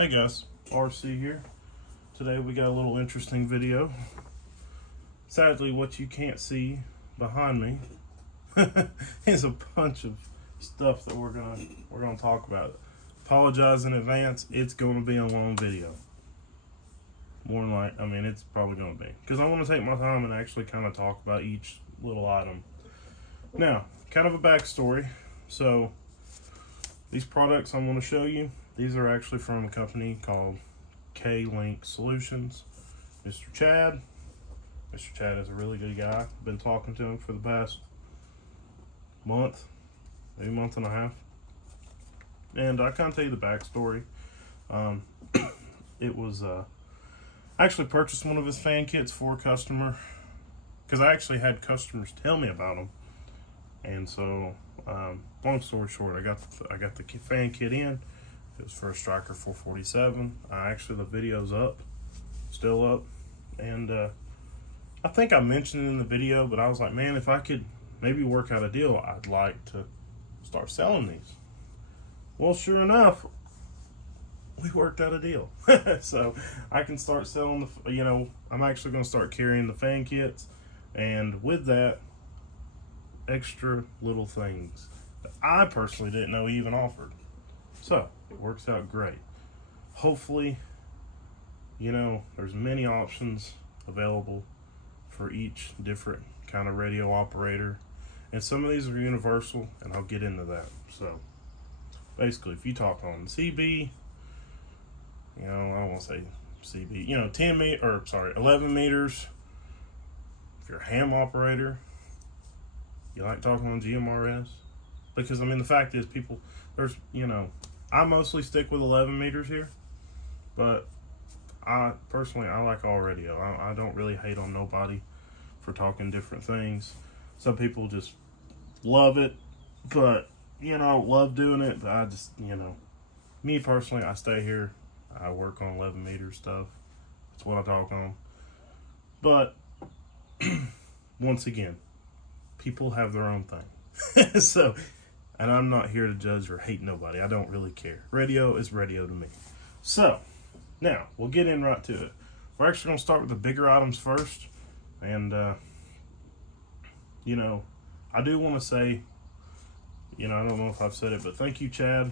Hey guys, RC here. Today we got a little interesting video. Sadly, what you can't see behind me is a bunch of stuff that we're gonna talk about. Apologize in advance. It's gonna be a long video. More than like, it's probably gonna be because I want to take my time and actually kind of talk about each little item. Now, kind of a backstory. So, these products I'm going to show you, these are actually from a company called Klink Solutions. Mr. Chad is a really good guy. I've been talking to him for the past month, maybe month and a half. And I kind of tell you the backstory. It was, I actually purchased one of his fan kits for a customer because I actually had customers tell me about them. And so, long story short, I got the fan kit in. It was for a Striker 447. Actually, the video's up, still up, and I think I mentioned it in the video, but I was like, man, if I could maybe work out a deal, I'd like to start selling these. Well, sure enough, we worked out a deal. So I can start selling I'm actually going to start carrying the fan kits, and with that, extra little things that I personally didn't know he even offered. So it works out great. Hopefully, there's many options available for each different kind of radio operator, and some of these are universal, and I'll get into that. So basically, if you talk on CB, I don't want to say CB, 11 meters. If you're a ham operator, you like talking on GMRS? Because, the fact is, I mostly stick with 11 meters here, but I like all radio. I don't really hate on nobody for talking different things. Some people just love it, but, love doing it, but I just, me personally, I stay here. I work on 11 meter stuff. That's what I talk on. But, once again, people have their own thing. So, and I'm not here to judge or hate nobody. I don't really care. Radio is radio to me. So, now, we'll get in right to it. We're actually going to start with the bigger items first. And, I do want to say, I don't know if I've said it, but thank you, Chad,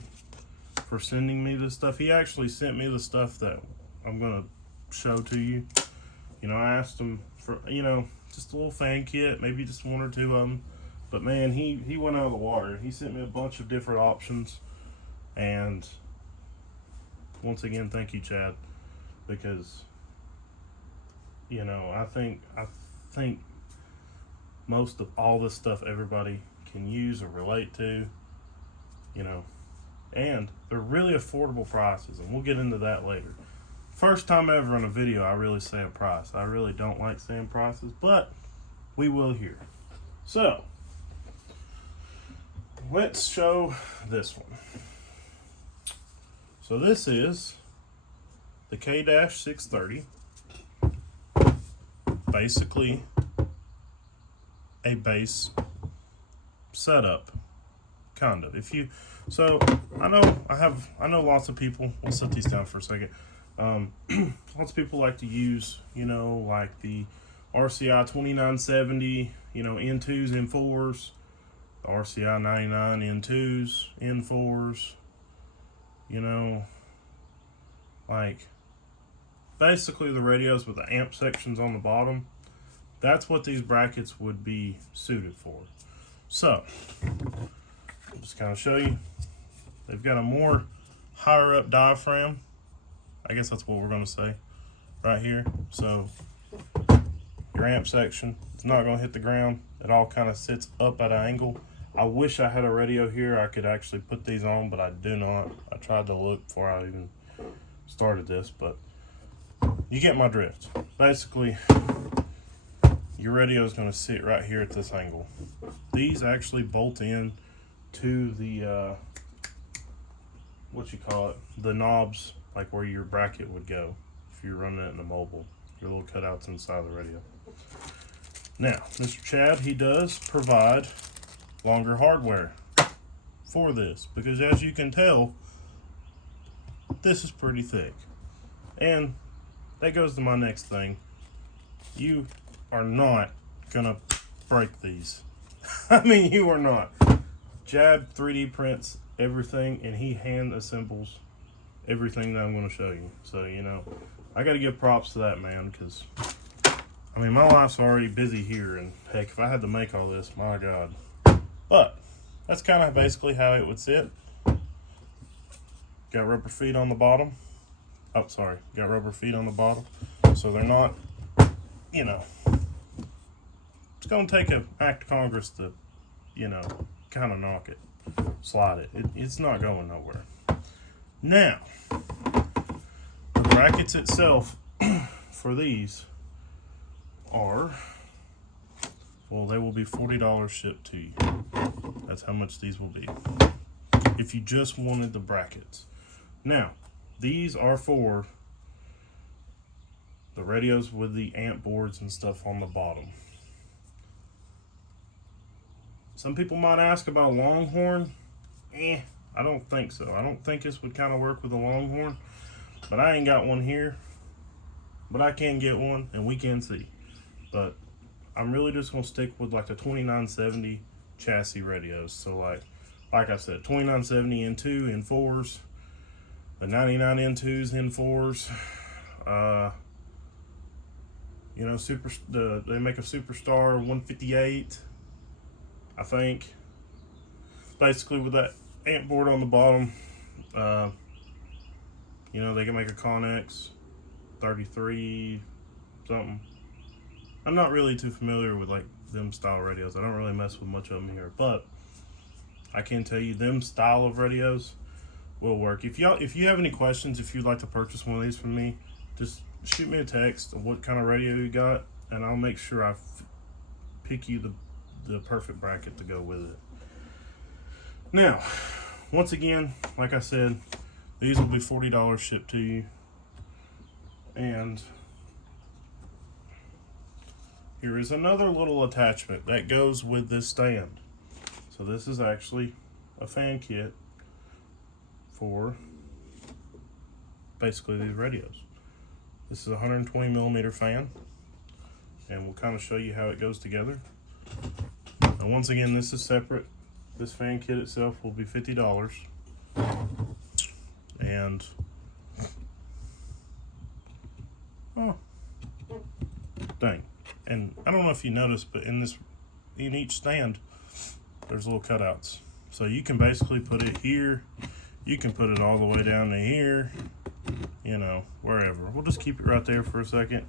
for sending me this stuff. He actually sent me the stuff that I'm going to show to you. I asked him for, just a little fan kit, maybe just one or two of them. But man, he went out of the water. He sent me a bunch of different options. And once again, thank you, Chad, because I think most of all this stuff everybody can use or relate to, and they're really affordable prices, and we'll get into that later. First time ever in a video I really say a price. I really don't like saying prices, but we will here. So, let's show this one. So this is the K-630. Basically a bass setup, kind of. I know lots of people, we'll set these down for a second. Lots of people like to use, like the RCI 2970, N2s, N4s, the RCI 99 N2s, N4s, like basically the radios with the amp sections on the bottom. That's what these brackets would be suited for. So, I'll just kind of show you. They've got a more higher up diaphragm. I guess that's what we're going to say right here. So your amp section is not going to hit the ground. It all kind of sits up at an angle. I wish I had a radio here. I could actually put these on, but I do not. I tried to look before I even started this, but you get my drift. Basically, your radio is going to sit right here at this angle. These actually bolt in to the the knobs, like where your bracket would go if you're running it in a mobile, your little cutouts inside the radio. Now, Mr. Chad, he does provide longer hardware for this, because as you can tell, this is pretty thick. And that goes to my next thing. You are not gonna break these. I mean, you are not. Jab 3D prints everything, and he hand assembles everything that I'm going to show you. So, you know, I got to give props to that man, because, I mean, my life's already busy here, and heck, if I had to make all this, my God. But that's kind of basically how it would sit. Got rubber feet on the bottom. Oh, sorry, got rubber feet on the bottom, so they're not, you know, it's going to take an act of Congress to, you know, kind of knock it, slide it. It's not going nowhere. Now, the brackets itself for these are, well, they will be $40 shipped to you. That's how much these will be if you just wanted the brackets. Now, these are for the radios with the amp boards and stuff on the bottom. Some people might ask about a Longhorn. I don't think so. I don't think this would kind of work with a Longhorn, but I ain't got one here. But I can get one, and we can see. But I'm really just gonna stick with like the 2970 chassis radios. So like I said, 2970 N2 N4s, the 99 N2s N4s. You know, they make a Superstar 158. I think, basically with that amp board on the bottom, you know, they can make a Connex 33 something. I'm not really too familiar with like them style radios. I don't really mess with much of them here, but I can tell you them style of radios will work. If you have any questions, if you'd like to purchase one of these from me, just shoot me a text of what kind of radio you got, and I'll make sure I pick you the perfect bracket to go with it. Now, once again, like I said, these will be $40 shipped to you. And here is another little attachment that goes with this stand. So this is actually a fan kit for basically these radios. This is a 120 millimeter fan, and we'll kind of show you how it goes together. And once again, this is separate. This fan kit itself will be $50. And oh, dang. And I don't know if you noticed, but in each stand, there's little cutouts. So you can basically put it here. You can put it all the way down to here, you know, wherever. We'll just keep it right there for a second.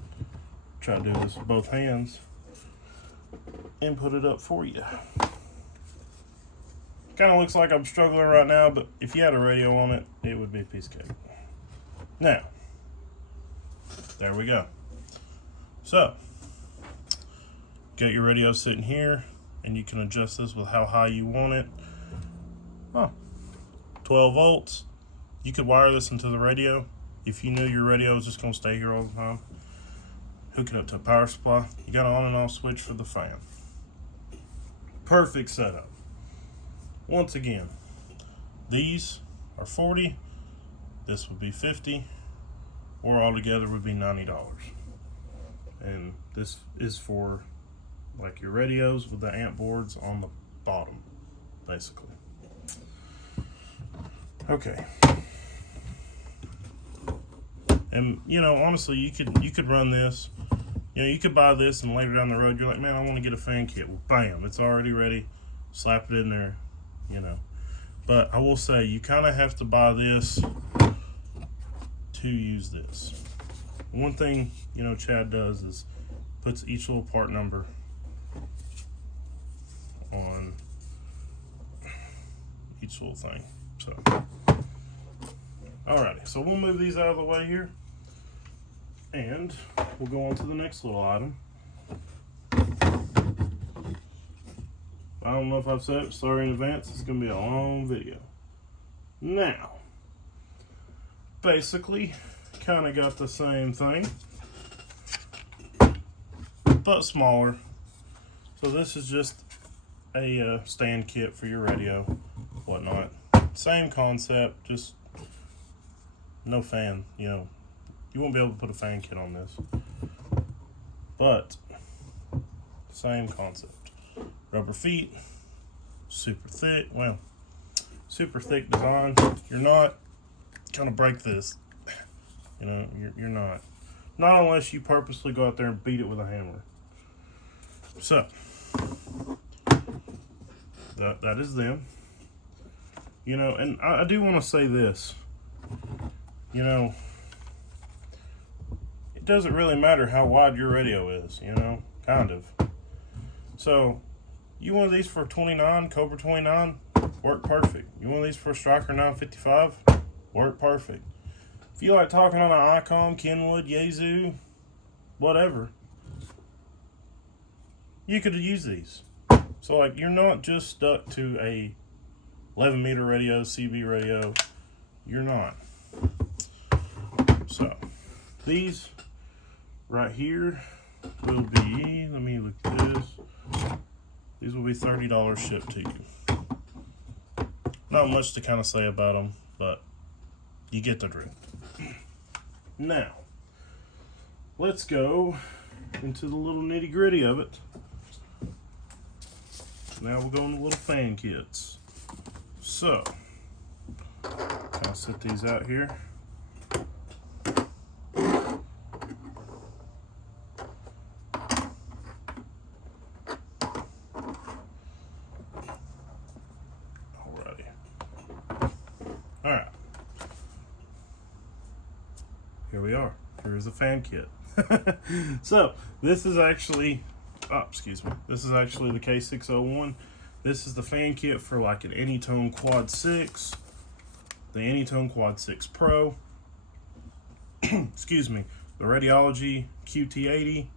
Try to do this with both hands and put it up for you. Kind of looks like I'm struggling right now, but if you had a radio on it, it would be a piece of cake. Now, there we go. So, get your radio sitting here, and you can adjust this with how high you want it. 12 volts. You could wire this into the radio. If you knew your radio was just going to stay here all the time, hook it up to a power supply. You got an on and off switch for the fan. Perfect setup. Once again, these are $40. This would be $50, or altogether would be $90. And this is for like your radios with the amp boards on the bottom, basically. Okay. And you know, honestly, you could run this. You know, you could buy this, and later down the road, you're like, man, I want to get a fan kit. Well, bam, it's already ready. Slap it in there, you know. But I will say, you kind of have to buy this to use this. One thing, you know, Chad does is puts each little part number on each little thing. So, alrighty, so we'll move these out of the way here, and we'll go on to the next little item. I don't know if I've said it, sorry in advance, it's going to be a long video. Now, basically, kind of got the same thing, but smaller. So this is just a stand kit for your radio, whatnot. Same concept, just no fan, you know, you won't be able to put a fan kit on this. But, same concept. Rubber feet, super thick, well, super thick design. You're not gonna break this. You know, you're not. Not unless you purposely go out there and beat it with a hammer. So, that is them. You know, and I do want to say this. You know, it doesn't really matter how wide your radio is, you know, kind of. So, you want these for 29, Cobra 29, work perfect. You want these for Striker 955, work perfect. If you like talking on an Icon, Kenwood, Yaesu, whatever, you could use these. So, like, you're not just stuck to a 11 meter radio, CB radio. You're not. So, these right here will be, let me look at this. These will be $30 shipped to you. Not much to kind of say about them, but you get the drift. Now, let's go into the little nitty gritty of it. Now we'll go into little fan kits. So, I'll set these out here. Alrighty. Alright. Here we are. Here's the fan kit. So, this is actually, excuse me. This is actually the K601. This is the fan kit for like an Anytone Quad 6, the Anytone Quad 6 Pro, excuse me, the Radiology QT80,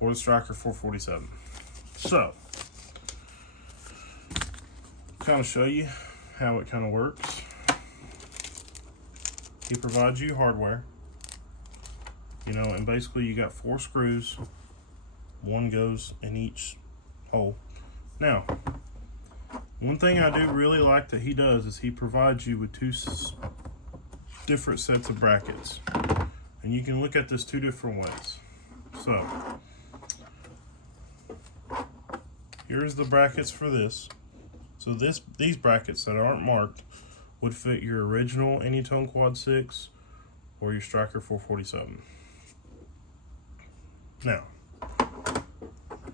or the Striker 447. So, kind of show you how it kind of works. He provides you hardware, you know, and basically you got 4 screws. One goes in each hole. Now, one thing I do really like that he does is he provides you with 2 different sets of brackets. And you can look at this 2 different ways. So, here's the brackets for this. So these brackets that aren't marked would fit your original Anytone Quad 6 or your Striker 447. Now,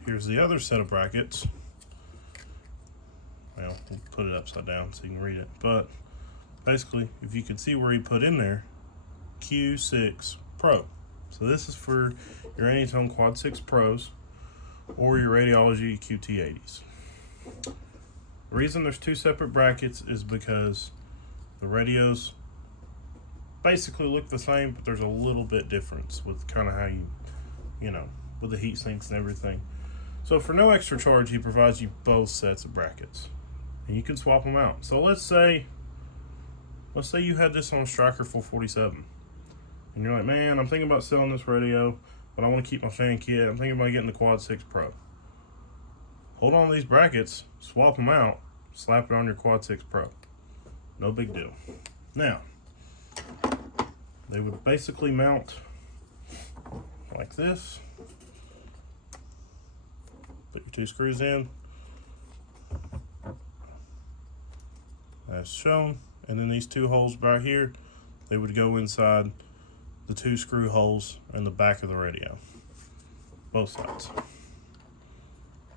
here's the other set of brackets. Well, we'll put it upside down so you can read it. But basically, if you could see where he put in there, Q6 Pro. So this is for your Anytone Quad 6 Pros or your Radiology QT80s. The reason there's 2 separate brackets is because the radios basically look the same, but there's a little bit difference with kind of how you know, with the heat sinks and everything. So for no extra charge, he provides you both sets of brackets, and you can swap them out. So let's say you had this on a Striker 447, and you're like, man, I'm thinking about selling this radio, but I want to keep my fan kit. I'm thinking about getting the Quad 6 Pro. Hold on to these brackets, swap them out, slap it on your Quad 6 Pro. No big deal. Now, they would basically mount like this. Put your 2 screws in, as shown, and then these 2 holes right here, they would go inside the 2 screw holes in the back of the radio, both sides.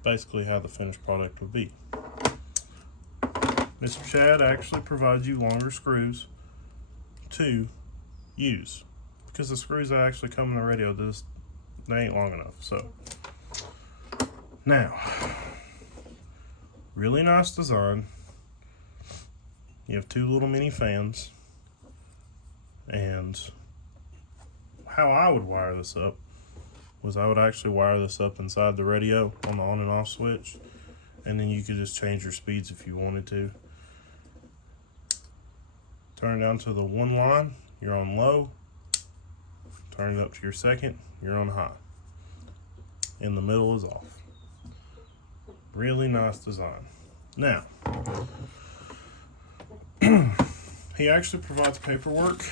Basically how the finished product would be. Mr. Chad actually provides you longer screws to use, because the screws that actually come in the radio, they ain't long enough. So now, really nice design. You have 2 little mini fans, and how I would wire this up was I would actually wire this up inside the radio on the on and off switch, and then you could just change your speeds if you wanted to. Turn it down to the 1 line, you're on low. Turn it up to your 2nd, you're on high. In the middle is off. Really nice design. Now, he actually provides paperwork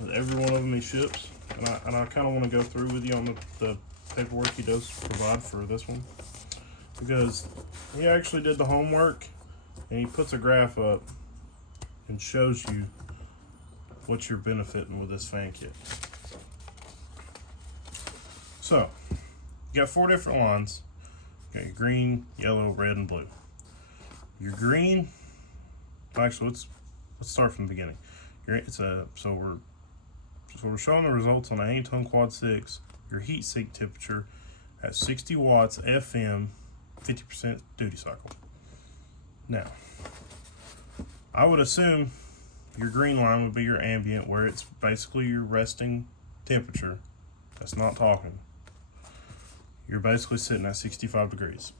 with every one of them he ships. And I kind of want to go through with you on the paperwork he does provide for this one, because he actually did the homework and he puts a graph up and shows you what you're benefiting with this fan kit. So you got 4 different lines. You got your green, yellow, red, and blue. Your green, actually let's start from the beginning. So we're showing the results on an Anytone Quad 6. Your heat sink temperature at 60 watts FM, 50% duty cycle. Now, I would assume your green line would be your ambient, where it's basically your resting temperature. That's not talking. You're basically sitting at 65 degrees.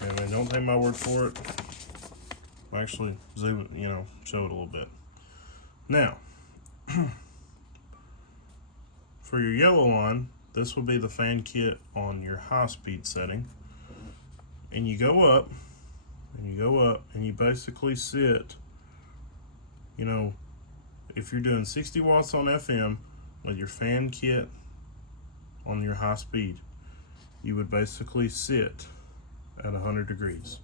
And then don't take my word for it. Actually, zoom it, show it a little bit. Now, for your yellow line, this will be the fan kit on your high speed setting. And you go up, and you basically sit, if you're doing 60 watts on FM with your fan kit on your high speed, you would basically sit at 100 degrees.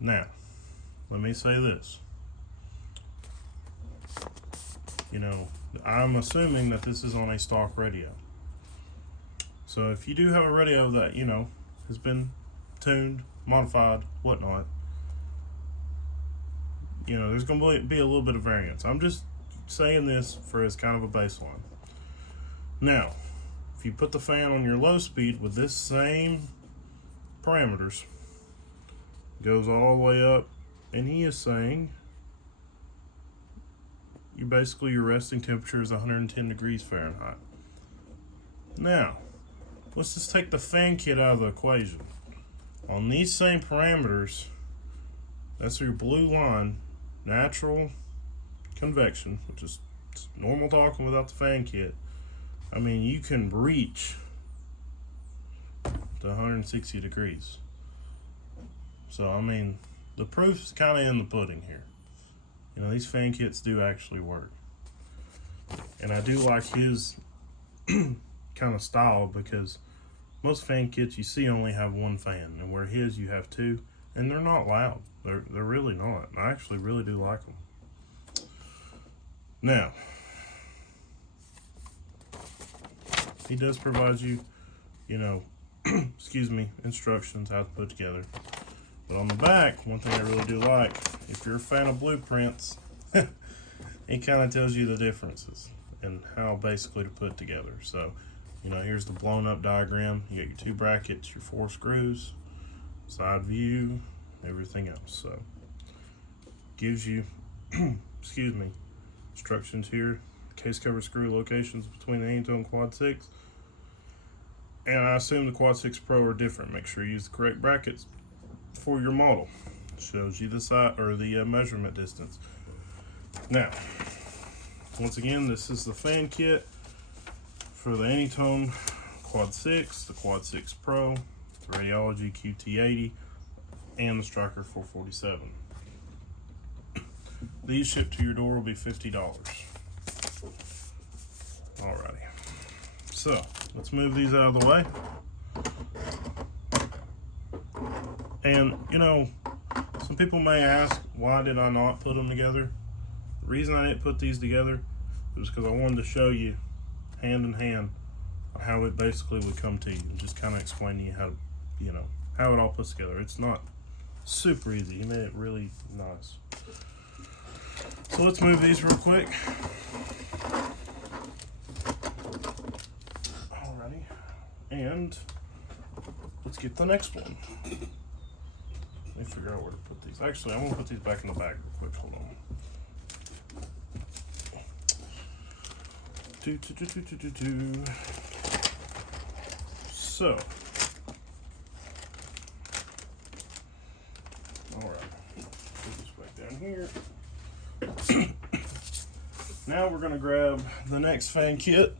Now, let me say this. I'm assuming that this is on a stock radio. So if you do have a radio that, has been tuned, modified, whatnot, there's going to be a little bit of variance. I'm just saying this for as kind of a baseline. Now, if you put the fan on your low speed with this same parameters, goes all the way up, and he is saying your resting temperature is 110 degrees Fahrenheit. Now, let's just take the fan kit out of the equation. On these same parameters, that's your blue line, natural convection, which is normal talking without the fan kit. I mean, you can reach to 160 degrees. So, I mean, the proof's kind of in the pudding here. These fan kits do actually work. And I do like his kind of style, because most fan kits you see only have one fan, and where his you have 2, and they're not loud. They're really not. I actually really do like them. Now, he does provide you, instructions how to put together. But on the back, one thing I really do like, if you're a fan of blueprints, it kind of tells you the differences and how basically to put together. So, here's the blown up diagram. You got your 2 brackets, your 4 screws, side view, everything else. So, gives you, instructions here, case cover screw locations between the Anytone Quad 6. And I assume the Quad 6 Pro are different. Make sure you use the correct brackets for your model. Shows you the side or the measurement distance. Now, once again, this is the fan kit for the Anytone Quad 6, the Quad 6 Pro, the Radiology QT80, and the Striker 447. These shipped to your door will be $50. Alrighty. So, let's move these out of the way. And, some people may ask, why did I not put them together? The reason I didn't put these together was because I wanted to show you hand in hand how it basically would come to you, and just kind of explain to you how, how it all puts together. It's not super easy. He made it really nice. So let's move these real quick. Alrighty. And let's get the next one. Let me figure out where to put these. Actually, I'm going to put these back in the bag real quick. Hold on. So, alright, put this back down here. Now we're going to grab the next fan kit,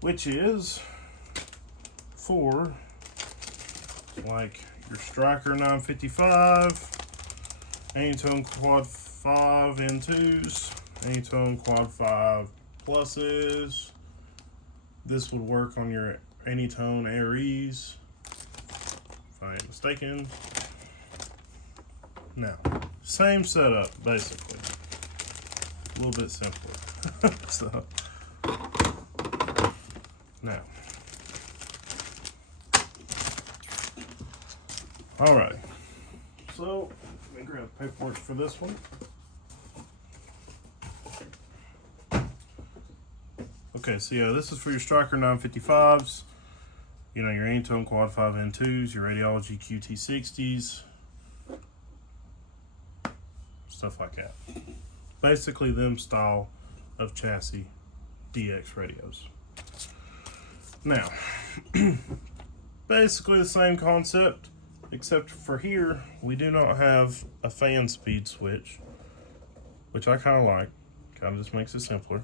which is for like your Striker 955, Anytone Quad 5 and 2s, Anytone Quad 5 pluses. This would work on your Anytone Aries, if I ain't mistaken. Now, same setup basically, a little bit simpler. So, now, alrighty. So, let me grab paperwork for this one. Okay, so yeah, this is for your Striker 955s, you know, your Anytone Quad 5 N2s, your Radiology QT60s, stuff like that. Basically them style of chassis DX radios. Now, basically the same concept, except for here, we do not have a fan speed switch, which I kind of like. Kind of just makes it simpler.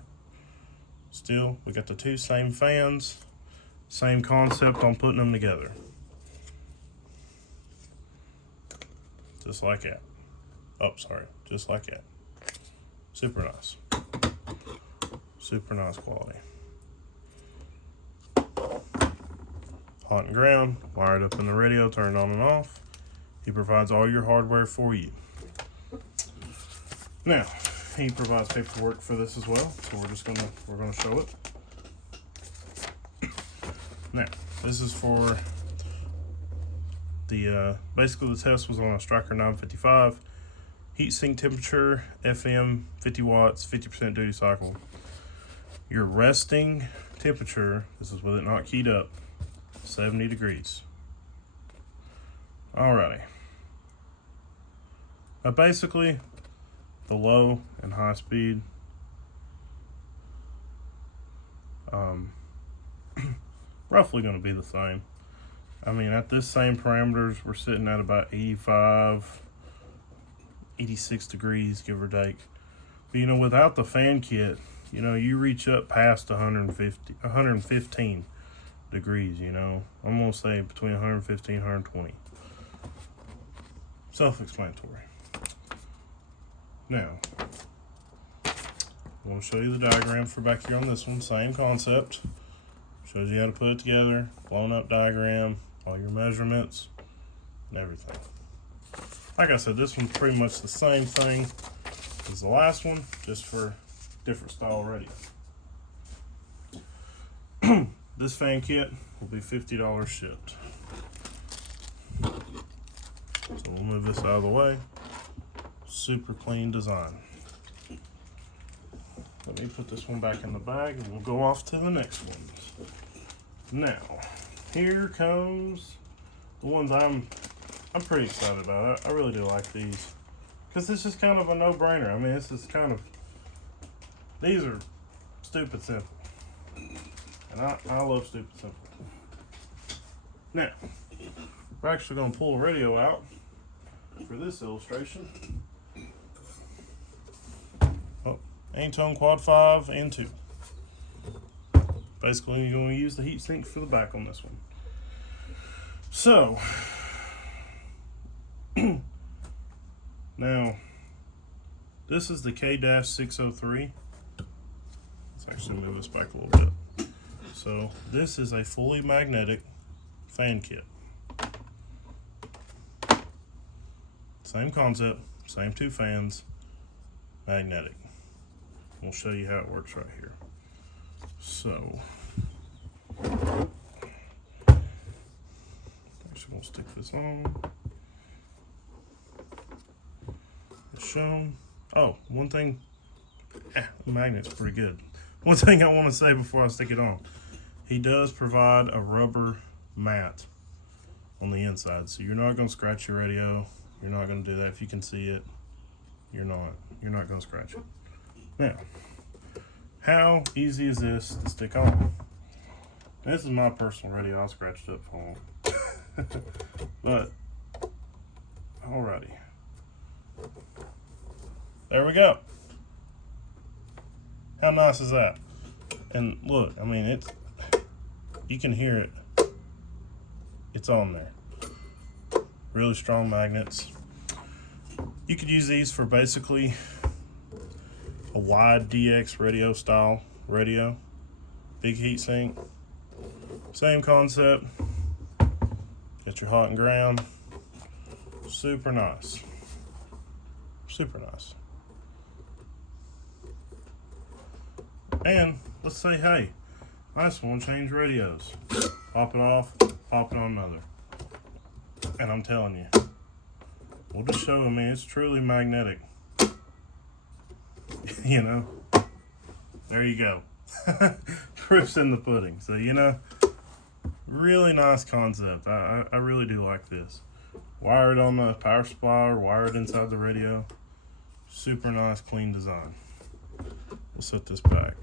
Still, we got the two same fans, same concept on putting them together. Just like that. Oh, sorry, just like that. Super nice. Super nice quality. Hot and ground, wired up in the radio, turned on and off. He provides all your hardware for you. Now, he provides paperwork for this as well, so we're gonna show it. Now, this is for the basically the test was on a Striker 955. Heat sink temperature, FM, 50 watts, 50% duty cycle. Your resting temperature, this is with it not keyed up, 70 degrees. Alrighty. Now basically, the low and high speed, roughly going to be the same. I mean, at this same parameters, we're sitting at about 85, 86 degrees, give or take. But, you know, without the fan kit, you know, you reach up past 115 degrees, you know. I'm going to say between 115 and 120. Self-explanatory. Now, I'm going to show you the diagram for back here on this one. Same concept. Shows you how to put it together. Blown up diagram, all your measurements, and everything. Like I said, this one's pretty much the same thing as the last one, just for different style radio. This fan kit will be $50 shipped. So we'll move this out of the way. Super clean design. Let me put this one back in the bag and we'll go off to the next one. Now, here comes the ones I'm pretty excited about. I really do like these because this is kind of a no-brainer. I mean, this is kind of, these are stupid simple, and I love stupid simple. Now, we're actually going to pull a radio out for this illustration. Anytone Quad 5 and 2. Basically, you're going to use the heat sink for the back on this one. So, now, this is the K-603. Let's actually move this back a little bit. So, this is a fully magnetic fan kit. Same concept, same two fans, magnetic. We'll show you how it works right here. So, actually we'll stick this on. It's shown. Oh, one thing, the magnet's pretty good. One thing I want to say before I stick it on, he does provide a rubber mat on the inside, so you're not going to scratch your radio. You're not going to do that. If you can see it, you're not going to scratch it. Now, how easy is this to stick on? This is my personal radio. I'll scratch it up for him. But, alrighty. There we go. How nice is that? And look, I mean, you can hear it. It's on there. Really strong magnets. You could use these for basically a wide DX radio style radio, big heat sink, same concept. Get your hot and ground, super nice, super nice. And let's say, hey, I just want to change radios. Pop it off, pop it on another. And I'm telling you, we'll just show them, it's truly magnetic. You know, there you go. Proof's in the pudding. So, you know, really nice concept. I really do like this. Wired on the power supply or wired inside the radio. Super nice, clean design. We'll set this back.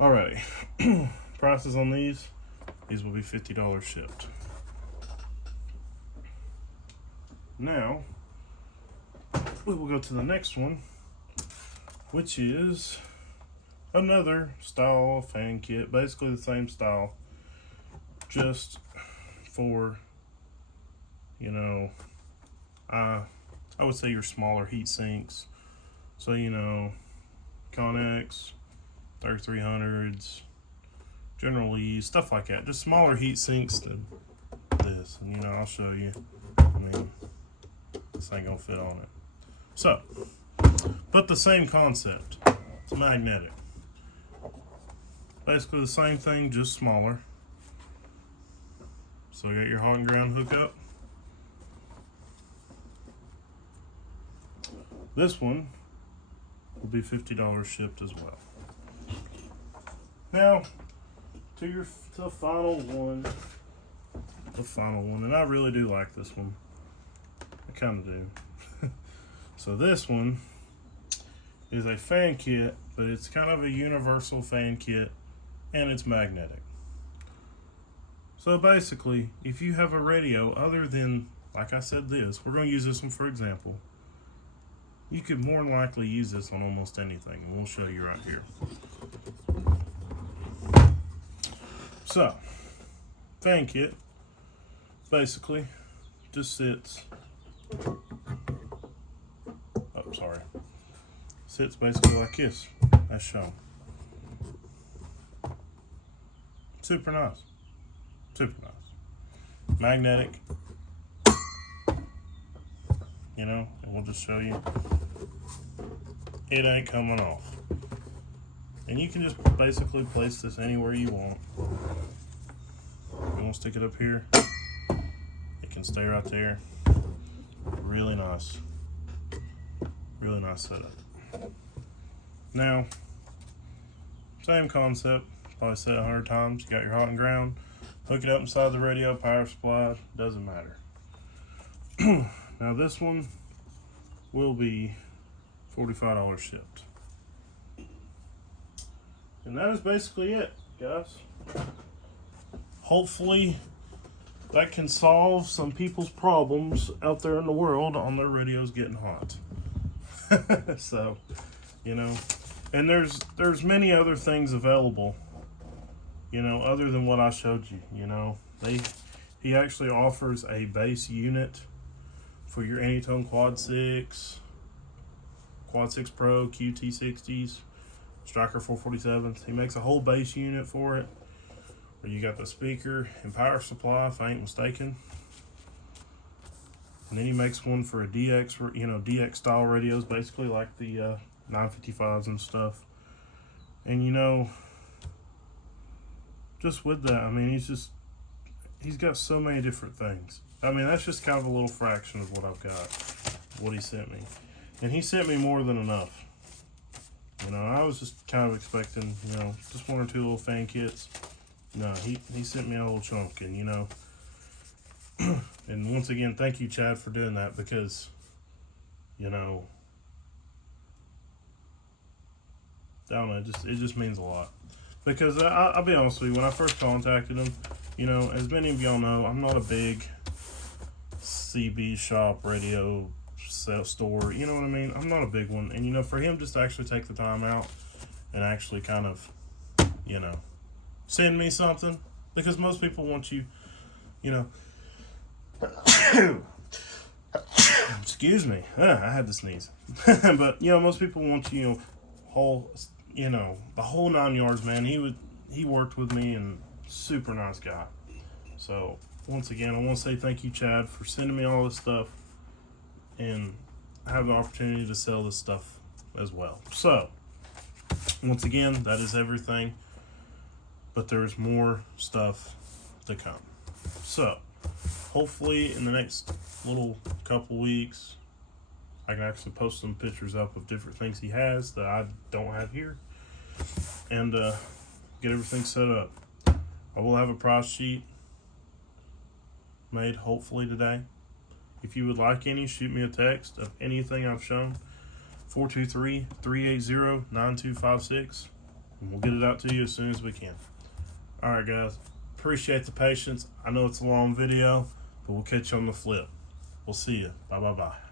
Alrighty. Prices on these will be $50 shipped. Now, we will go to the next one, which is another style fan kit, basically the same style, just for, you know, I would say your smaller heat sinks. So, you know, Connex, 3300s, General E's, stuff like that. Just smaller heat sinks than this. And, you know, I'll show you. I mean, this ain't gonna fit on it. So, but the same concept. It's magnetic. Basically the same thing, just smaller. So you got your hot and ground hookup. This one will be $50 shipped as well. Now, to the final one. And I really do like this one. I kind of do. So this one is a fan kit, but it's kind of a universal fan kit, and it's magnetic. So basically, if you have a radio other than, like I said, this, we're going to use this one for example. You could more than likely use this on almost anything, and we'll show you right here. So, fan kit basically just sits, sits basically like this, as shown. Super nice. Super nice. Magnetic. You know, and we'll just show you. It ain't coming off. And you can just basically place this anywhere you want. You want to stick it up here, it can stay right there. Really nice. Really nice setup. Now, same concept, probably said 100 times. You got your hot and ground, hook it up inside the radio, power supply, doesn't matter. Now this one will be $45 shipped. And that is basically it, guys. Hopefully that can solve some people's problems out there in the world on their radios getting hot. So, you know, and there's many other things available, you know, other than what I showed you. You know, he actually offers a base unit for your Anytone Quad 6 Pro, QT60s, Striker 447s. He makes a whole base unit for it, where you got the speaker and power supply, if I ain't mistaken. And then he makes one for a DX, you know, DX style radios, basically like the 955s and stuff. And you know, just with that, I mean, he's got so many different things. I mean, that's just kind of a little fraction of what I've got, what he sent me. And he sent me more than enough. You know, I was just kind of expecting, you know, just one or two little fan kits. No, he sent me a whole chunk, and you know, and once again, thank you, Chad, for doing that, because, you know, I don't know, it just means a lot. Because I'll be honest with you, when I first contacted him, you know, as many of y'all know, I'm not a big CB shop radio store, you know what I mean? I'm not a big one. And you know, for him just to actually take the time out and actually kind of, you know, send me something, because most people want you, you know, Excuse me, I had to sneeze. But you know, most people want you, whole, the whole 9 yards, man. He worked with me and super nice guy. So once again, I want to say thank you, Chad, for sending me all this stuff and have the opportunity to sell this stuff as well. So once again, that is everything, but there's more stuff to come. So hopefully in the next little couple weeks, I can actually post some pictures up of different things he has that I don't have here, and get everything set up. I will have a price sheet made hopefully today. If you would like any, shoot me a text of anything I've shown, 423-380-9256, and we'll get it out to you as soon as we can. Alright guys, appreciate the patience. I know it's a long video, but we'll catch you on the flip. We'll see you. Bye bye bye.